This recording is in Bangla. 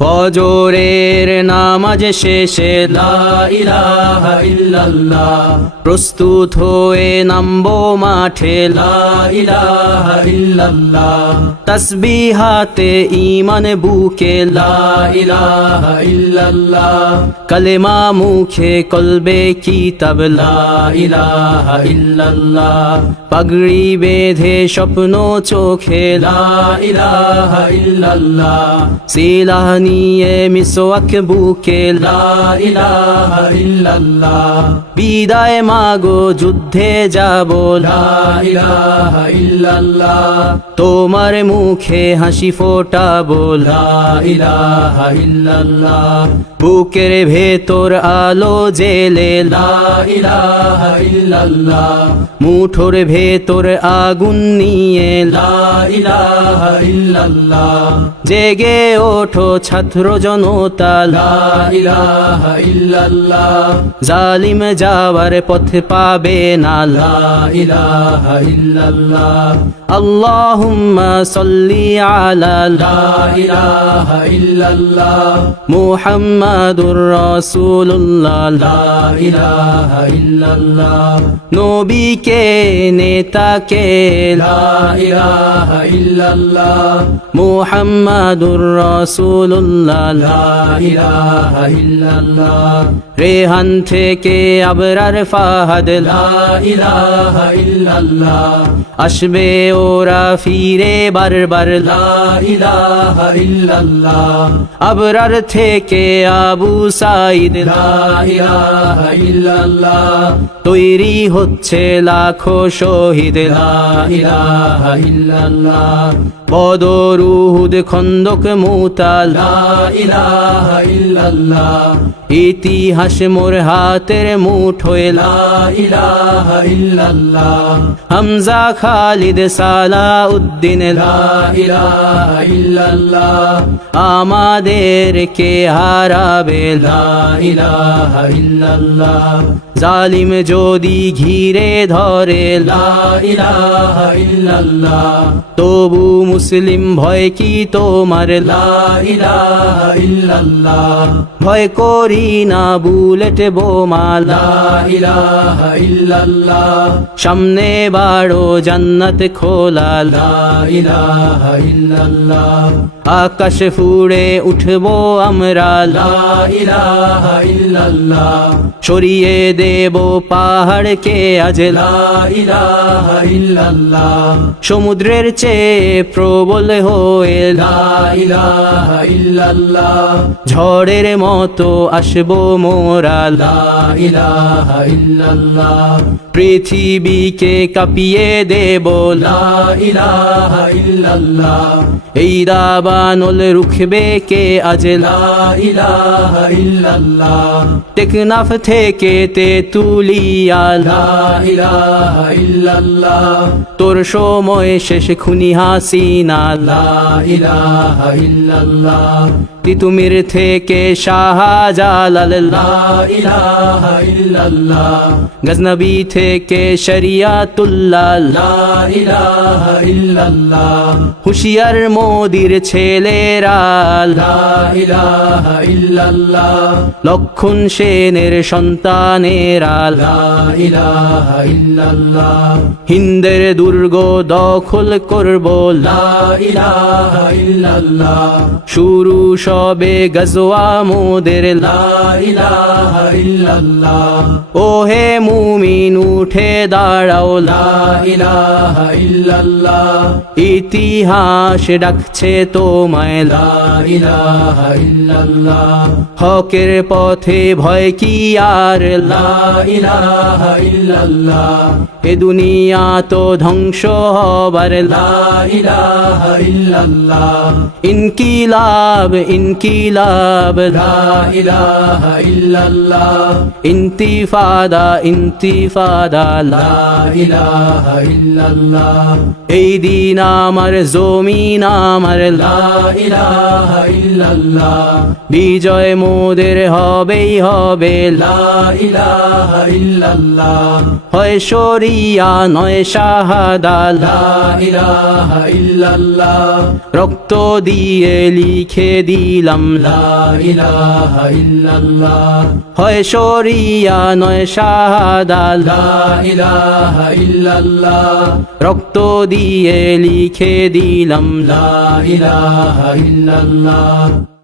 ফজরের নামাজ শেষে লা ইলাহা ইল্লাল্লাহ, প্রস্তুত হয়ে নামবো মাঠে লা ইলাহা ইল্লাল্লাহ, তাসবিহাতে ঈমান বুকে লা ইলাহা ইল্লাল্লাহ, কালেমা মুখে কলবে কিতাব লা ইলাহা ইল্লাল্লাহ, পাগড়ি বেঁধে স্বপ্ন চোখে লা ইলাহা ইল্লাল্লাহ, সিলাহ নিয়ে মিসওয়াক বুকে লা ইলাহা ইল্লাল্লাহ, বিদায় মাগো যুদ্ধে যাব লা ইলাহা ইল্লাল্লাহ, তোমার মুখে হাসি ফোটাবো লা ইলাহা ইল্লাল্লাহ, বুকের ভেতর আলো জেলে লা ইলাহা ইল্লাল্লাহ, মুঠোর ভেতর আগুন নিয়ে লা ইলাহা ইল্লাল্লাহ, জেগে ওঠো ছাত্র জনতা লা ইলাহা ইল্লাল্লাহ, জালিম যাওয়ার পথ পাবে না লা ইলাহা ইল্লাল্লাহ, আল্লাহুম্মা সাল্লি আলা লা ইলাহা ইল্লাল্লাহ, মুহাম্মাদুর রাসূলুল্লাহ লা ইলাহা ইল্লাল্লাহ, নবীকে নেতাকে লা ইলাহা ইল্লাল্লাহ, মুহাম্মাদুর রাসূলুল্লাহ লা ইলাহা ইল্লাল্লাহ, রেহান থেকে আবরার ফাহাদ লা ইলাহা ইল্লাল্লাহ, আসবে ওরা ফিরে বারবার লা ইলাহা ইল্লাল্লাহ, আবরার থেকে আবু সাঈদ লা ইলাহা ইল্লাল্লাহ, তৈরি হচ্ছে লাখো শহীদ লা ইলাহা ইল্লাল্লাহ, বদর উহুদ খন্দক মুতা লা ইলাহা ইল্লাল্লাহ, ইতিহাস মোর হাতের মুঠোয় লা ইলাহা ইল্লাল্লাহ, হামজা খালিদ সালাউদ্দিন লা ইলাহা ইল্লাল্লাহ, আমাদেরকে হারাবে লা ইলাহা ইল্লাল্লাহ, জালিম যদি ঘিরে ধরে লা ইলাহা ইল্লাল্লাহ, তবু মুসলিম ভয় কি তোমার লা ইলাহা ইল্লাল্লাহ, ভয় করি না বুলেট বোমা লা ইলাহা ইল্লাল্লাহ, সামনে বাড়ো জান্নাত খোলা লা ইলাহা ইল্লাল্লাহ, আকাশ ফুড়ে উঠবো আমরা লা ইলাহা ইল্লাল্লাহ, সরিয়ে দেব পাহাড়কে আজ লা ইলাহা ইল্লাল্লাহ, সমুদ্রের চেয়ে প্রবল হয়ে লা ইলাহা ইল্লাল্লাহ, ঝড়ের মতো আসবো মোরা লা ইলাহা ইল্লাল্লাহ, পৃথিবীকে কাঁপিয়ে দেব লা ইলাহা ইল্লাল্লাহ, এই দাবানল রুখবে কে আজ লা ইলাহা ইল্লাল্লাহ, টেকনাফ থেকে তেতুলিয়া লা ইলাহা ইল্লাল্লাহ, তোর সময় শেষ খুনি হাসিনা লা ইলাহা ইল্লাল্লাহ, তিতুমির থেকে শাহজালাল লা ইলাহা ইল্লাল্লাহ, গজনবী থেকে শরিয়াতুল্লাহ লা ইলাহা ইল্লাল্লাহ, হুশিয়ার মোদির ছেলেরা লা ইলাহা ইল্লাল্লাহ, লক্ষণ সেনের সন্তানেরা লা ইলাহা ইল্লাল্লাহ, হিন্দের দুর্গ দখল করব লা ইলাহা ইল্লাল্লাহ, শুরু সবে গজওয়া মোদের লা ইলাহা ইল্লাল্লাহ, ওহে মুমিন উঠে দাঁড়াও লা ইলাহা ইল্লাল্লাহ, ইতিহাস ডাকছে তোমায় লা ইলাহা ইল্লাল্লাহ, হকের পথে ভয় কি আর লা ইলাহা ইল্লাল্লাহ, এ দুনিয়া তো ধ্বংস হবার লা ইলাহা ইল্লাল্লাহ, ইনকিলাব ইনকিলাব লা ইলাহা ইল্লাল্লাহ, ইন্তিফাদা ইন্তিফাদা লা ইলাহা ইল্লাল্লাহ, এই দিন আমার জমিন আমার লা ইলাহা ইল্লাল্লাহ, বিজয় মোদের হবেই হবে লা ইলাহা ইল্লাল্লাহ, হয় শরিয়া নয় শাহাদা লা ইলাহা ইল্লাল্লাহ, রক্ত দিয়ে লিখে দিয়ে দিলাম লা ইলাহা ইল্লাল্লাহ হয় শরিয়া নয় শাহাদা লা ইলাহা ইল্লাল্লাহ রক্ত দিয়ে লিখে দিলাম লা ইলাহা ইল্লাল্লাহ